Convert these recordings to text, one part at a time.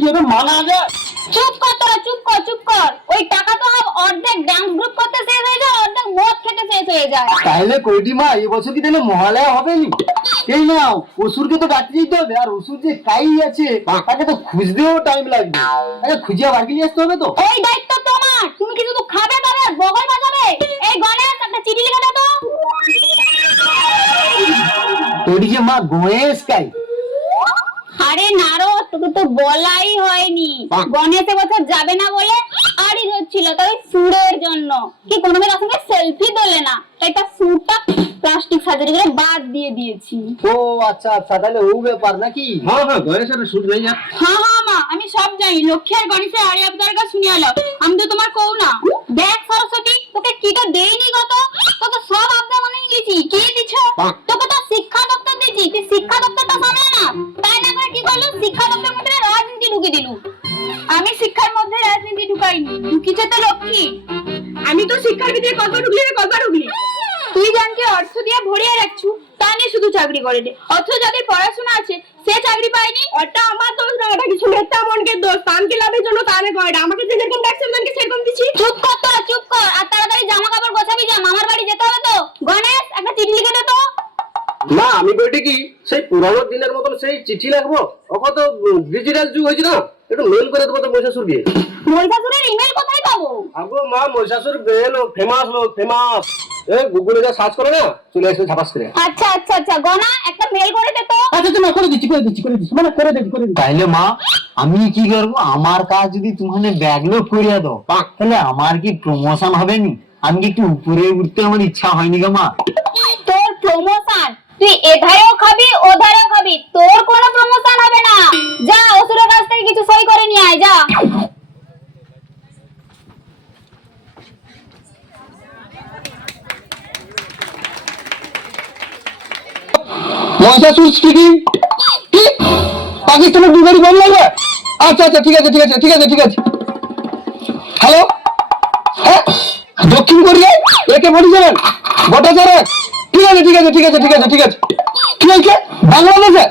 কিভাবে মানা যায়? চুপ কর তোরা, চুপ কর। ওই টাকা তো অর্ধেক ডান্স গ্রুপ করতে শেষ হয়ে যায়, অর্ধেক মদ খেতে শেষ হয়ে যায়। তাহলে কইটি মা এবছর কি তাহলে মহালয়া হবে নি? এই নাও, অসুরকে তো ডাকতে যেতে হবে, আর অসুর যে কাই আছে তাকে তো খুঁজতেও টাইম লাগবে। আচ্ছা খুঁজিয়া বার নিয়ে আসতে হবে তো। ওই দায়িত্ব তোমার, তুমি কি শুধু খাবে তবে বগল বাজাবে? এই গণেশ একটা চিঠি লিখে দে তো। তোর যে মা গণেশ কাই? আরে নারো, তোকে তো বলাই হয়নি, গণেশ এবছর যাবে না বলে আড়ি হচ্ছিল, তাই সুরের জন্য কি কোনোদিন আসলে সেলফি তোলে না, তাই তার সুরটা প্লাস্টিক সার্জারি করে বাদ দিয়ে দিয়েছি। ও আচ্ছা আচ্ছা, তাহলে ও ব্যাপার নাকি? হ্যাঁ হ্যাঁ, গণেশের শুট নেই আর। হ্যাঁ মা, আমি সব জানি। লক্ষ্মী আর গণেশের আড়ি আপনার কাছে শুনে এলো, আমি তো তোমার কও না। দেখ সরস্বতী, তোকে কিটা দেইনি কত, তোকে সব আপনার মনে গেছি। কি দিছ? তোকে তো শিক্ষা দপ্তর দিয়েছি, তুই শিক্ষা দপ্তরটা সামলে না। তাই না করে কি করলো, শিক্ষা দপ্তরের মধ্যে রাজনীতি ঢুকিয়ে দিলু। আমি শিক্ষার মধ্যে রাজনীতি ঢুকাইনি, ঢুকিছে তো লক্ষ্মী। আমি তো শিক্ষার ভিতরে কত ঢুকলি। তুই জানকে অর্থ দিয়ে ভরিয়ে রাখছু, তা নিয়ে শুধু চাকরি করে দে। অথচ যাদের পড়াশোনা আছে সে চাকরি পায়নি। ওটা আমার দোষ না, ওটা কিছু নেতা মনকে দোষ। তানকে লাভের জন্য তানে কয়টা, আমাকে যে যেরকম ডাকছে তানকে সেরকম দিছি। চুপ কর তোরা, চুপ কর। আর তাড়াতাড়ি জামা কাপড় গোছাবি, যা মামার বাড়ি যেতে হবে তো। গণেশ একটা চিঠি লিখে দে তো। না আমি কইটি কি সেই পুরানো দিনের মতন সেই চিঠি লাগবো? ওকে তো ডিজিটাল যুগ হয়েছে না, একটু মেল করে দেবো তো মহিষাসুর দিয়ে। মহিষাসুরের ইমেল কোথায় পাবো? আগো মা মহিষাসুর বেল ফেমাস। এই গুগলে যা সার্চ করে না, চলে আসবে ঝাপাস করে। আচ্ছা গনা একটা মেল করে দে তো। আচ্ছা তুমি করে দিচ্ছি মানে করে দিচ্ছি। তাইলে মা আমি কি করবো? আমার কাজ যদি তুমি ব্যাকলগ করিয়া দাও তাহলে আমার কি প্রমোশন হবে নি? আমি কি একটু উপরে উঠতে আমার ইচ্ছা হয়নি গো মা? তোর প্রমোশন? তুই এধারেও খাবি ওধারেও খাবি, তোর কোনো প্রমোশন হবে না। যা অসুরের কাছ থেকে কিছু সই করে নিয়ে আয়, যা। মহিষাসুর স্পিকিং। কি পাকিস্তানের দুবারি বল লাগবে? আচ্ছা ঠিক আছে। হ্যালো, হ্যাঁ দক্ষিণ কোরিয়া AK-47 গোটাচারে। ঠিক আছে। কি হয়েছে বাংলাদেশে?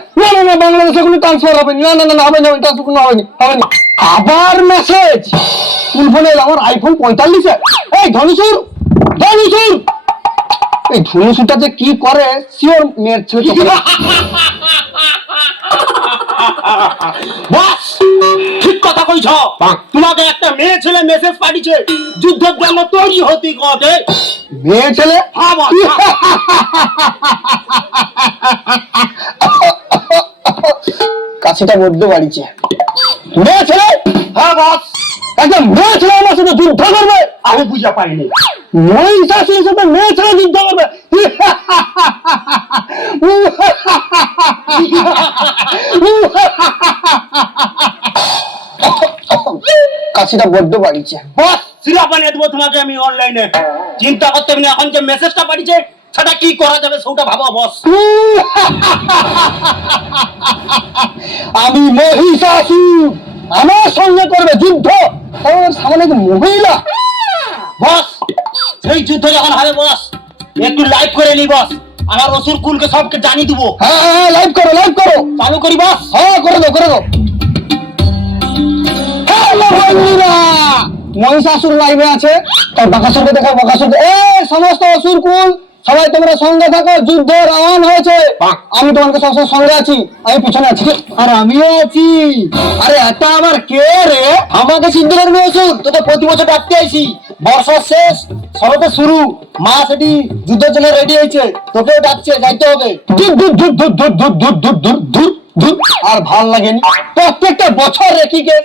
না বাংলাদেশে কোনো ট্রান্সফার হবে না। হবে না, ট্রান্সফার কোনো হয়নি। আবার মেসেজ কোন ফোনে? আমার iPhone 45। এই ধনুসুর এই ধনুসুরটা যে কি করে শিওর মেয়ের ছেলে। বাস ঠিক কথা কইছ। তোমাকে একটা মেয়ে ছেলে মেসেজ পাঠিয়েছে যুদ্ধের জন্য তৈরি হতে কবে। মেয়ে ছেলে? হ্যাঁ বাস। কাশিটা বড্ড বাড়িছে। মেয়ে ছেলে? হ্যাঁ বাস। একটা মেয়ে ছেলে আমার সাথে যুদ্ধ করবে? আমি বুঝা পাইনি। মহিষাসুরের সাথে মেয়ে ছেলে যুদ্ধ করবে? কাশিটা বড্ড বাড়িছে। বস সিরা বানিয়ে দেবো তোমাকে আমি অনলাইনে। চিন্তা করতে হবে না, এখন যে মেসেজটা পাঠিয়েছে সেটা কি করা যাবে সেটা ভাবো বস। আমি মহিষাসুর, আমার সঙ্গে করবে যুদ্ধ? ওর সামনে কি মহিলা? বস সেই যুদ্ধ যখন হবে বস একটু লাইভ করে নি বস, আমার অসুর কুলকে সবকে জানিয়ে দিব। হ্যাঁ লাইভ করো। চালু করি বস। হ্যাঁ করে দাও। হ্যালো বন্ধুরা, মহিষাসুর লাইভে আছে। তার বাকাসুরকে দেখো, সমস্ত অসুর কুল সবাই তোমরা সঙ্গে থাকো, যুদ্ধের আহ্বান হয়েছে। আমি তোমাকে সবসময় সঙ্গে আছি, আমি পিছনে আছি। আর আমিও আছি। আরে এটা আমার কে রে? আমাকে সিদ্ধ করবে অসুর, তোকে প্রতি বছর ডাকতে আইছি। বর্ষা শেষ, সবে তো শুরু, মা সেটি যুদ্ধের জন্য রেডি হয়েছে, তোকেও ডাকছে, যাইতে হবে। আর ভাল লাগেনি প্রত্যেকটা বছর রেখিকে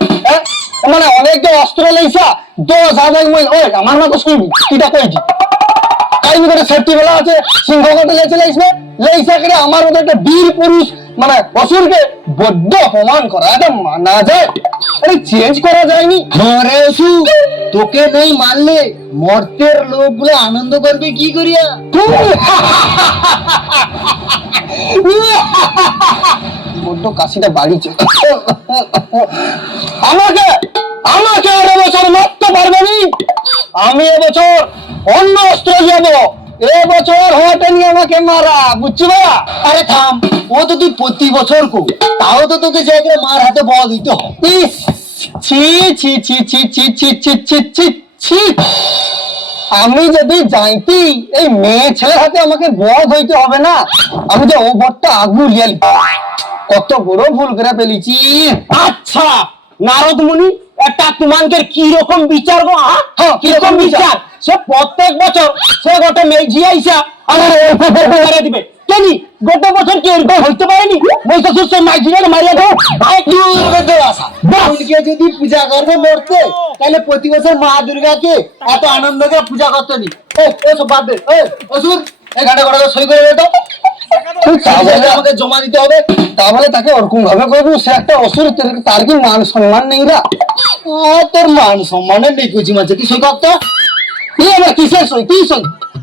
মানে অনেক যে অস্ত্র লেইসা 10,000 মাইল। ওই আমার মতো শুনবি কিটা কইছি তাই মতো সেফটি বেলা আছে, সিংহগড়ে লেইসা করে আমার মতো একটা বীর পুরুষ মানে অসুরকে বড্ড অপমান করা, এটা মানা যায়? আরে চেঞ্জ করা যায়নি? ধরে অসুর তোকে নেই মারলে মর্তের লোকগুলো আনন্দ করবে কি করিয়া? বড্ড কাশিটা বাড়িছে। আমাকে আর এবছর মারতে পারবে নি। আমি এবছর অন্য অস্ত্র যাবো, এবছর হওয়াটা নিয়ে আমাকে মারা, বুঝছো? আরে থাম, ও তো তুই প্রতি বছর কো, তাও তো তোকে জায়গায় মার হাতে বল দিতে হয়। ইস, ছি ছি ছি ছি ছি ছি ছি ছি ছি ছি। আমি যদি জানতি এই মেয়ে ছেলের হাতে আমাকে বধ হইতে হবে না, আমি যে ও বরটা আগু লিয়ালি, কত বড় ভুল করে ফেলেছি। আচ্ছা নারদ মুনি, একটা তোমাদের কি রকম বিচার গো? হ্যাঁ, কিরকম বিচার? সে প্রত্যেক বছর সে গোটে মেঘি আইসা আমার করে দিবে কেনি? গোটে বছর কি এরকম হইতে পারেনি? মহিষাসুর সে মাইঝিটাকে মারিয়া দাও। বোনকে যদি পূজা করবে মরতে, তাহলে প্রতি বছর মা দুর্গাকে এত আনন্দ করে পূজা করতে নি। সব বাদ দে, অসুর এই ঘাটে ঘাটে সই করে দে তো। তাহলে আমাকে জমা দিতে হবে। তাহলে তাকে ওরকম ভাবে করবো, সে একটা অসুর, তার কি মান সম্মান নেই না? তোর মান সম্মানের নেই কুচি মাছে, তুই সই করতে। কি আবার কিসের সই? কি সই?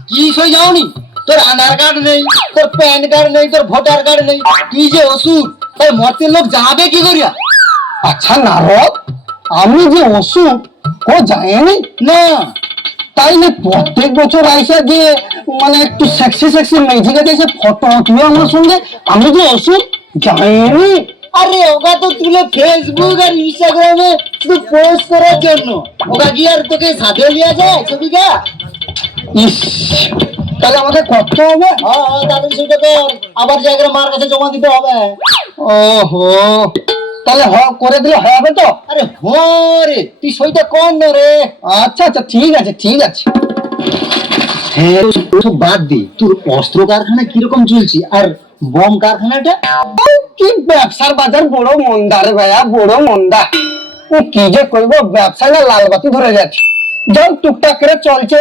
কি সই যাওনি? তোর আধার কার্ড নেই, তোর প্যান কার্ড নেই, তোর ভোটার কার্ড নেই, তুই যে অসুর, তাই মর্তের লোক জানাবে কি করিয়া? আচ্ছা নারদ, আমি যে অসুর ও জানেনি না তাই না? প্রত্যেক বছর আইসা যে মানে একটু সেক্সি সেক্সি মেয়েছে এসে ফটো তুলে আমার সঙ্গে, আমি যে অসুর জানেনি। আরে ওটা তো তুলে ফেসবুক আর ইনস্টাগ্রামে শুধু পোস্ট করার জন্য, ওটা কি আর তোকে সাথে লিয়া যায় ছবিটা? ইস, তাহলে আমাকে করতে হবে। তাদের সেটা কর, আবার জায়গায় মার কাছে জমা দিতে হবে। ওহো, তাহলে করে দিলে হবে তো? আরে রে, তুই সইটা কর না রে। আচ্ছা আচ্ছা, ঠিক আছে ঠিক আছে। হ্যাঁ সব বাদ দে, তোর অস্ত্র কারখানা কিরকম চলছে আর বম কারখানাটা? কি ব্যবসার বাজার বড় মন্দা রে ভাইয়া, বড় মন্দা। কি যে করবো, ব্যবসায় না লাল বাতি ধরে যাচ্ছে। যাও টুকটাক করে চলছে,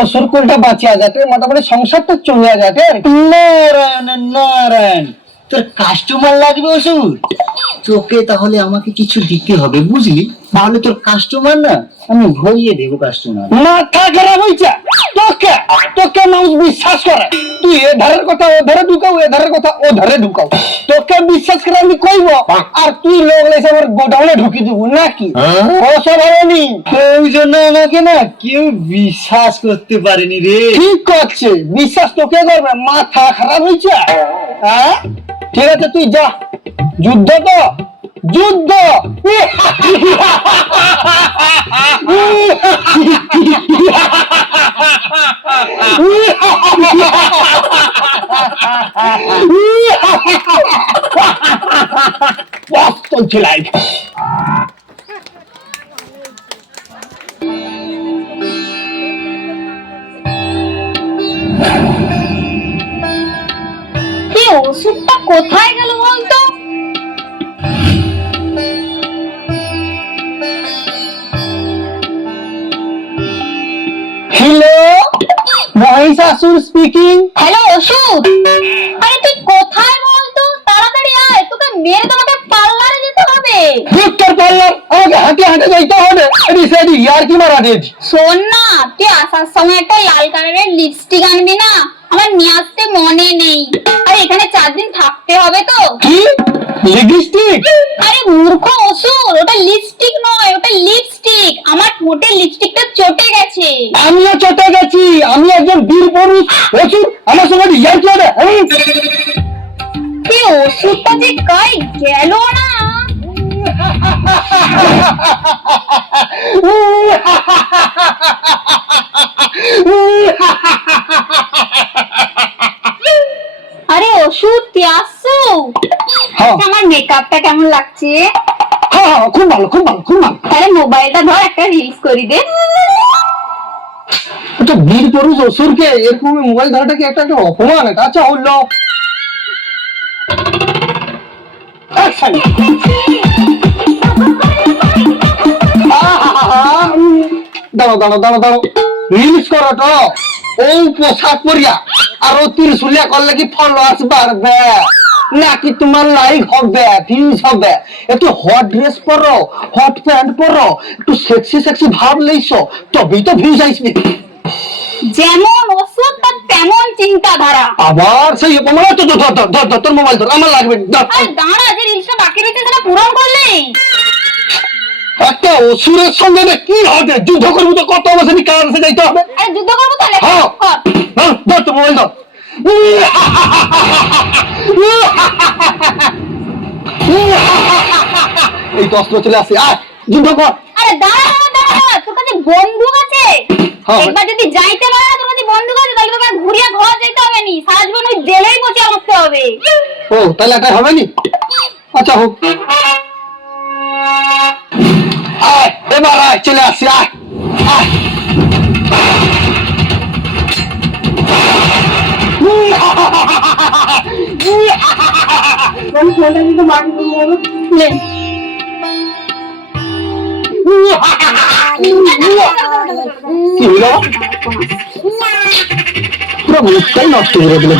অসুর কুলটা বাঁচিয়া যাতে, মোটামুটি সংসারটা চলে যাতে। নারায়ণ নারায়ণ, তোর কাস্টমার লাগবে অসুর, তোকে তাহলে আমাকে কিছু দিতে হবে বুঝলি, তাহলে তোর কাস্টমার না আমি ভরিয়ে দেবো কাস্টমার। মাথা খারাপ হয়েছে তোকে? তোকে মানুষ বিশ্বাস করে? তুই এ ধারের কথা ও ধারে ঢুকাও, এ ধারের কথা ও ধারে ঢুকাও, তোকে বিশ্বাস করে আমি কইব, আর তুই লোক এসে আমার গোডাউনে ঢুকি দিব নাকি? ওসব হয়নি। ওই জন্য আমাকে না কেউ বিশ্বাস করতে পারেনি রে। ঠিক করছে, বিশ্বাস তোকে করবে? মাথা খারাপ হয়েছে? হ্যাঁ ঠিক আছে, তুই যা, যুদ্ধ তো যুদ্ধ। চলছে লাইফ। এই ওষুধটা কোথায় গেল বলতো? Hello, Mahishasur speaking. হ্যালো ওষুধ, আরে তুই কোথায় বলতো? তাড়াতাড়ি আয়, তোকে মেরে তোমাকে পার্লারে যেতে হবে। ভিক্টর পার্লার আমাকে হাঁটে হাঁটে যাইতে হবে? সেটি ইয়ার কি মারা দিয়েছি। শোন না, তুই আসার সময় একটা লাল কালারের লিপস্টিক আনবি না? আমার নিয়ে আসতে মনে নেই। আর এখানে 4 দিন থাকতে হবে তো। কি লিপস্টিক? আরে মূর্খ অসুর, ওটা লিপস্টিক নয়, ওটা লিপস্টিক। আমার ঠোঁটে লিপস্টিকটা চটে গেছে। আমিও চটে গেছি, আমি একজন বীর পুরুষ অসুর, আমার সঙ্গে ইয়ার কি হবে? এই ওষুধটা যে কাই গেল না। আরে ওষুধ তুই আসছো? হ্যাঁ। আমার মেকআপটা কেমন লাগছে? হ্যাঁ, খুব ভালো খুব ভালো খুব ভালো। তাহলে মোবাইলটা ধর, একটা রিলস করি দে। তো বীর পুরুষ অসুরকে এরকম মোবাইল ধরাটা কি একটা একটা অপমান? এটা আচ্ছা হলো দাঁড়ো দাঁড়ো দাঁড়ো দাঁড়ো, রিলস করো তো ও পোশাক পরিয়া আর ও ত্রিশুলিয়া করলে কি ফলোয়ার্স বাড়বে নাকি তোমার লাইক হবে, ভিউজ হবে? একটু হট ড্রেস পরো, হট প্যান্ট পরো, একটু সেক্সি সেক্সি ভাব লইছো, তবেই তো ভিউজ আসবে। যেমন ওষুধ তার তেমন চিন্তাধারা। আবার সেই অপমান। তো ধর ধর ধর ধর, তোর মোবাইল ধর, আমার লাগবে। আরে দাঁড়া, যে রিলসটা বাকি রয়েছে সেটা পূরণ করলে। একটা অসুরের সঙ্গে না কি হবে? যুদ্ধ করবো তো কত অবস্থা কার কাছে যাইতে হবে। আরে যুদ্ধ করবো তাহলে হ্যাঁ। কর। ধর তোর মোবাইল ধর। এই তো অস্ত্র চলে আসছে, আয় যুদ্ধ কর। আরে দাঁড়া দাঁড়া দাঁড়া দাঁড়া, তোর কাছে বন্দুক আছে? হ্যাঁ। একবার যদি যাইতে পারে না তোর কাছে বন্দুক আছে, তাহলে তোকে আর ঘুরিয়ে ঘর যেতে হবে নি, সারা জীবন ওই জেলেই বসে বসতে হবে। ও তাহলে এটা হবে নি? আচ্ছা হোক, আয় এবার আয়, চলে আসছি, আয় আয়। নে। কি হলো? পুরো মুখটাই নষ্ট করে দিলে।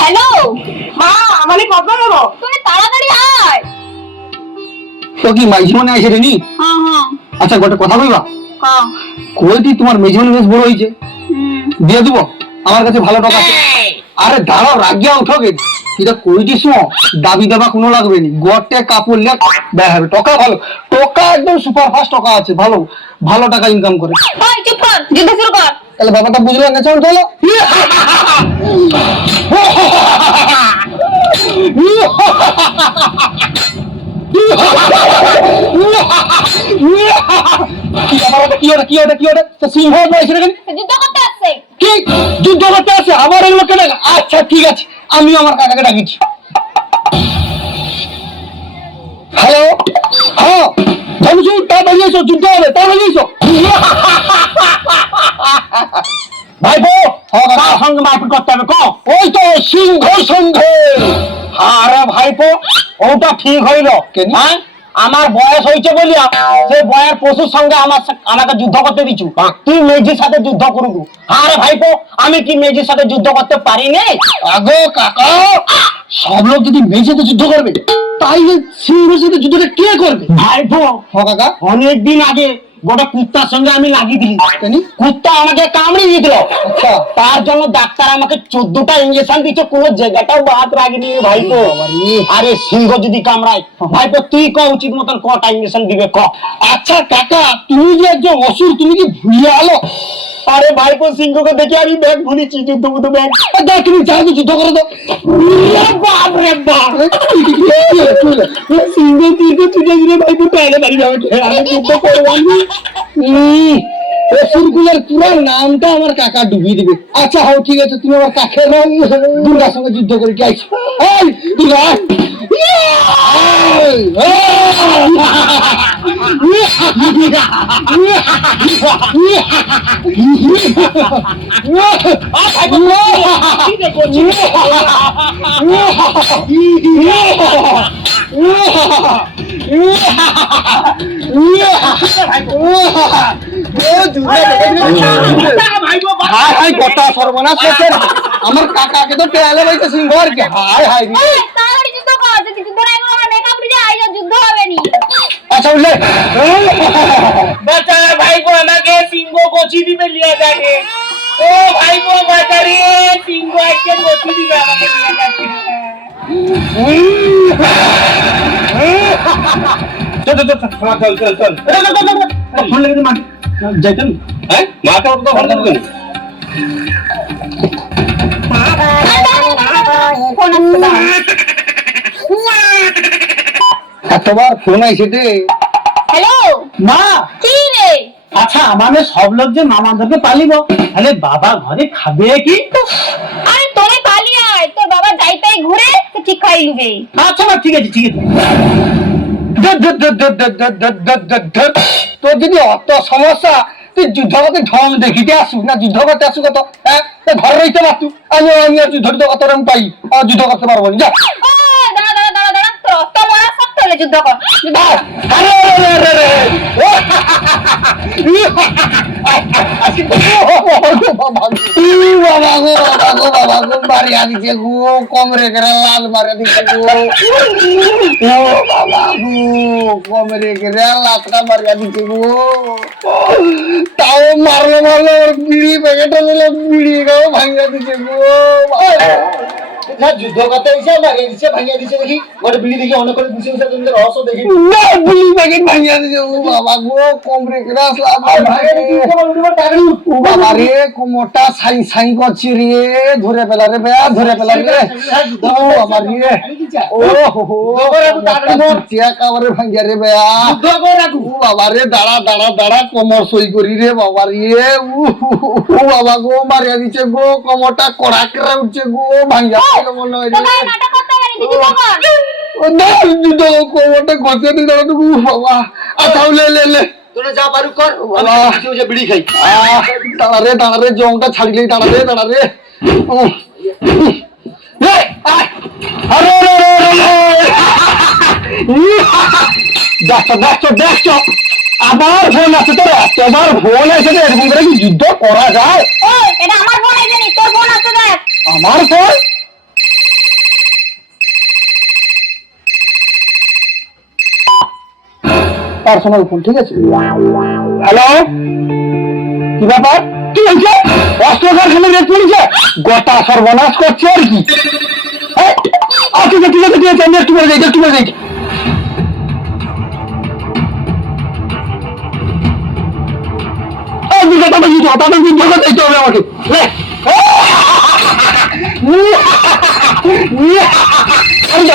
হ্যালো মা আমাকে কত নেবো? তুমি তাড়াতাড়ি আয়। তো কি মাই জীবনে আসে রে নি? হ্যাঁ হ্যাঁ আচ্ছা গোটা কথা কইবা, হ্যাঁ। কইটি তোমার মেজবান বেশ বড় হয়েছে, দিয়ে দিব, আমার কাছে ভালো টাকা আছে। আরে দাঁড়াও, রাগিয়া উঠো গে, এটা কইটি শুনো, দাবি দেবা কোনো লাগবে নি, গড়টে কাপড় লেখ ব্যয় হবে, টাকা ভালো, টাকা একদম সুপার ফাস্ট টাকা আছে, ভালো ভালো টাকা ইনকাম করে। ওই চুপ কর, যুদ্ধ শুরু কর। তাহলে ব্যাপারটা বুঝলাম না, চলো চলো। কি ওটা সিংহ যুদ্ধ করতে আসছে। কি যুদ্ধ করতে আছে? আবার এগুলো কেন? আচ্ছা ঠিক আছে, আমি আমার কাকাকে ডাকিছি। হ্যালো, হ্যাঁ ধনুষু, তাড়াতাড়ি এসো, যুদ্ধ হবে, তাড়াতাড়ি এসো। ভাইপো কার সঙ্গে মারপিট করতে হবে কো? ওই তো সিংহ সঙ্গে। আরে ভাইপো ওটা ঠিক হইলো, হ্যাঁ আমার বয়স হয়েছে বলিয়া সেই বয়ের পশুর সঙ্গে আমাকে যুদ্ধ করতে দিছু, তুই মেজির সাথে যুদ্ধ করবি। আরে ভাইপো আমি কি মেজির সাথে যুদ্ধ করতে পারি নে? আগো কাকা, সব লোক যদি মেঝেতে যুদ্ধ করবে, তাইলে সিংহের সাথে যুদ্ধটা কে করবে? ভাইপো হ্যাঁ কাকা। অনেকদিন আগে গোটা কুত্তার সঙ্গে আমি লাগিয়ে দিলি, কুত্তা আমাকে কামড়ে দিয়েছিল। আচ্ছা। তার জন্য ডাক্তার আমাকে 14টা ইঞ্জেকশন দিচ্ছে, কোনো জায়গাটাও বাদ রাখিনি ভাইপো। আরে সিংহ যদি কামড়ায় ভাইপো তুই ক উচিত মতন কটা ইঞ্জেকশন দিবে ক? আচ্ছা কাকা, তুমি যে একজন অসুর, তুমি কি ভুলিয়ে আলো? আরে ভাইপো সিংহকে দেখে আমি ব্যাগ ভুলিছি, যুদ্ধ বুদ্ধ ব্যাগ। দেখ তুমি যাও তো, যুদ্ধ করে দাও। বাপ রে বাপ, সিংহ তীর্থ ছুটে গিয়ে ভাইপো টাইলে বাড়ি যাবে, আমি যুদ্ধ করবো। অসুরগুলোর পুরো নামটা আমার কাকা ডুবিয়ে দিবে। আচ্ছা হও ঠিক আছে, তুমি আমার কাকের নাম দুর্গার সঙ্গে যুদ্ধ করে কি আইছো? এই দুর্গা, হায় হায় গোটা সর্বনাশ করছে। আমার কাকাকে তো টেয়ালে বাইতে সিংহ আর কি। হায় হায় রে। এই, তাড়াতাড়ি যুদ্ধ কর, যদি যুদ্ধ না করে আমার মেকআপ উঠে যায়, আর যুদ্ধ হবে নি। আচ্ছা উঠলে বাচ্চা ভাইপো আমাকে সিংহ কচি দিবে লিয়ে যাবে। ও ভাইপো বাচ্চা রে, সিংহ আজকে কচি দিবে আমাকে লিয়ে যাবে। চল ফোন লেগে মার যাইতেন। হ্যাঁ মাথা তো ভালো কেন? ফোন আসছে দাঁড়া। এতবার ফোন আইছে রে। হ্যালো মা কি রে? আচ্ছা আমাদের সব লোক যে মামাদেরকে পালিব, তাহলে বাবা ঘরে খাবে কি? আরে তোরে পালিয়ে আয়, তোর বাবা যাই তাই ঘুরে তো ঠিক খাই লুবে। আচ্ছা মা ঠিক আছে ঠিক আছে। তোর যদি অত সমস্যা, তুই যুদ্ধ করতে ঢং দেখিতে আসু না, যুদ্ধ করতে আসু কত? হ্যাঁ ঘরে রইতে পারতু। আমি আর যুদ্ধ কত রকম পাই, আর যুদ্ধ করতে পারবো না। যা ও দাঁড়া দাঁড়া দাঁড়া দাঁড়া, তোর অত মরা সব তোলে যুদ্ধ কর। যুদ্ধ কর। আরে আরে আরে আরে বাবা গো মারিয়া দিছে গো, কমরে করে লাল মারিয়া দিছে গো। ও বাবা গো, কমরে করে লাকড়া মারিয়া দিছে গো। তাও মারলো বিড়ি প্যাকেট হলো, বিড়ি গাও ভাঙিয়া দিছে গো। না যুদ্ধ করতে এসে মারিয়ে দিচ্ছে ভাঙিয়ে দিচ্ছে দেখি গোটা বিড়ি দেখি অনেক করে দিচ্ছে তোমাদের রহস্য দেখি না বুলি প্যাকেট ভাঙিয়া দিছে ও বাবা গো কোমরে ক্রাস ও বাবা রে কোমরটা সাই সাই করছি রে ধরে পেলা রে বেয়া ধরে পেলা রে ও বাবা রে ও হো চিয়া কাবারে ভাঙিয়া রে বেয়া ও বাবা রে দাঁড়া দাঁড়া দাঁড়া কোমর সই করি রে বাবা রে ও বাবা গো মারিয়া দিছে গো কোমরটা কড়া করে উঠছে গো ভাঙিয়া গেল মনে হয় তো রে ভাই নাটক করতে পারি দিদি বাবা ও না দুটো কোমরটা ঘষে নি দাঁড়া গো বাবা তাহলে লে লে তোরা যা পারু কর আমি কিছু যে বিড়ি খাই দাঁড়া রে জংটা ছাড়লেই দাঁড়া রে আরে দেখছো আমার ফোন আছে তোর তোমার ফোন আছে এরকম করে কি যুদ্ধ করা যায় ও এটা আমার ফোন আছে নি তোর ফোন আছে দেখ আমার ফোন পার্সোনাল ফোন ঠিক আছে হ্যালো কি ব্যাপার কি হয়েছে অস্ত্র কারখানা রেট পড়েছে গোটা সর্বনাশ করছে আর কি ঠিক আছে আমি একটু করে যাই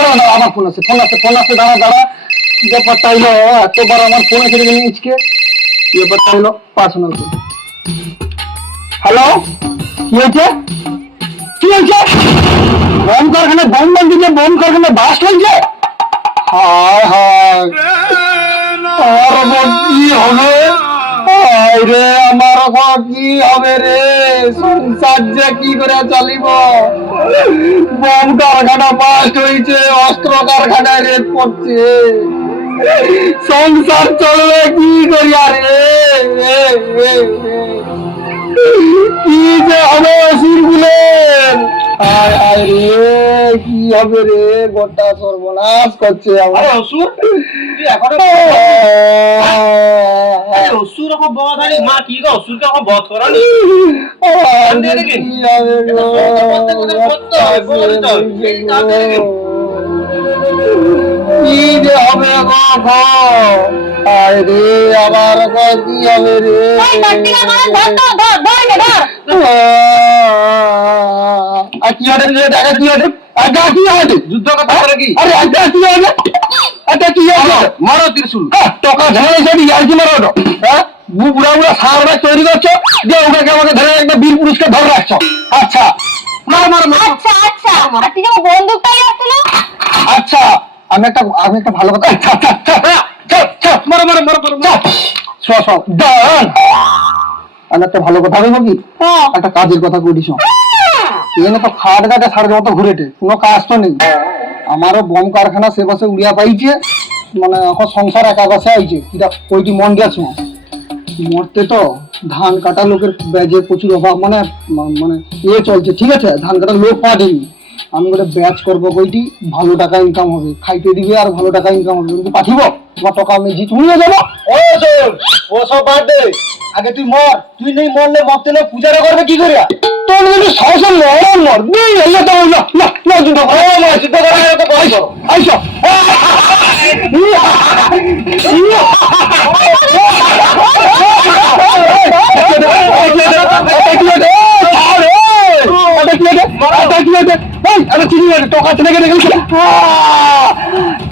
আমাকে আমার ফোন আছে দাঁড়া ব্যাপারটা হইলো এতবার আমার ফোন এসে গেলে আজকে ব্যাপারটা হইলো পার্সোনাল ফোন হ্যালো কি হয়েছে বোম কারখানা বোম বান্ধিছে বোম কারখানা বাস হয়েছে হায় হায় আর কি হবে রে আমার কি হবে রে সংসার যে কি করে চালিব বোম কারখানা বাস্ট হয়েছে অস্ত্র কারখানায় রেট পড়ছে সংসার চলবে কি করিয়া রে কি যে হবে সিরগুলের আয় আয় রে কি হবে রে গোটা সর্বনাশ করছে আমার অসুর তুই এখনো অসুর এখন বধ হয়নি মা কি গো অসুরকে এখন বধ করানি কি যে হবে আয় রে আমার কি হবে রে এই কার্তিকা ধর কি হবে দেখা কি হবে যুদ্ধ কথা করে কি আরে কি হবে কি হবে মারো ত্রিশূল টাকা ঝাড়াই সেটি আর কি মারো হ্যাঁ বুড়া সারা তৈরি করছো যে ওকে আমাকে ধরে একটা বীর পুরুষকে ধরে রাখছো আচ্ছা আচ্ছা আর তুই যখন বন্দুকটাই আসলো আচ্ছা আমি একটা ভালো কথা আমি একটা ভালো কথা বলবো কি একটা কাজের কথা কইস এখানে তো খাট গাছে সাড়ে মতো ঘুরেটে কোনো কাজ তো নেই আমারও বোম কারখানা সে বসে উড়িয়া পাইছে মানে এখন সংসার একা বসে আইছে এটা ওইটি মন গেছে মরতে তো ধান কাটা লোকের ব্যাজে প্রচুর অভাব মানে মানে চলছে ঠিক আছে ধান কাটার লোক পাওয়া আমি ଗୋଟେ ব্যাচ করবো কইটি ভালো টাকা ইনকাম হবে খাইতে দিবে আর ভালো টাকা ইনকাম হবে কিন্তু পাঠিব তোমার টাকা আমি জিত নিয়ে যাবো ও সব বাদ দে আগে তুই মর তুই নেই মরলে মরতে না পূজাটা করবে কি করে তোর যদি সহসে মর নেই এলে তো না যুদ্ধ আইসো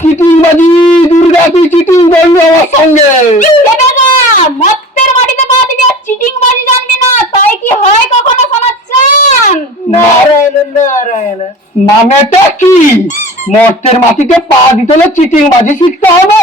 চিটিংবাজি দুর্গা তুই চিটিং বললো আমার সঙ্গে মত্তের বাড়িতে পা দিবি আর চিটিং বাজি জানবি না তাই কি হয় কখনো শোনাচ্ছেন নারায়ণ নামেটা কি মর্তের মাটিতে পা দিতে হলে চিটিং বাজি শিখতে হবে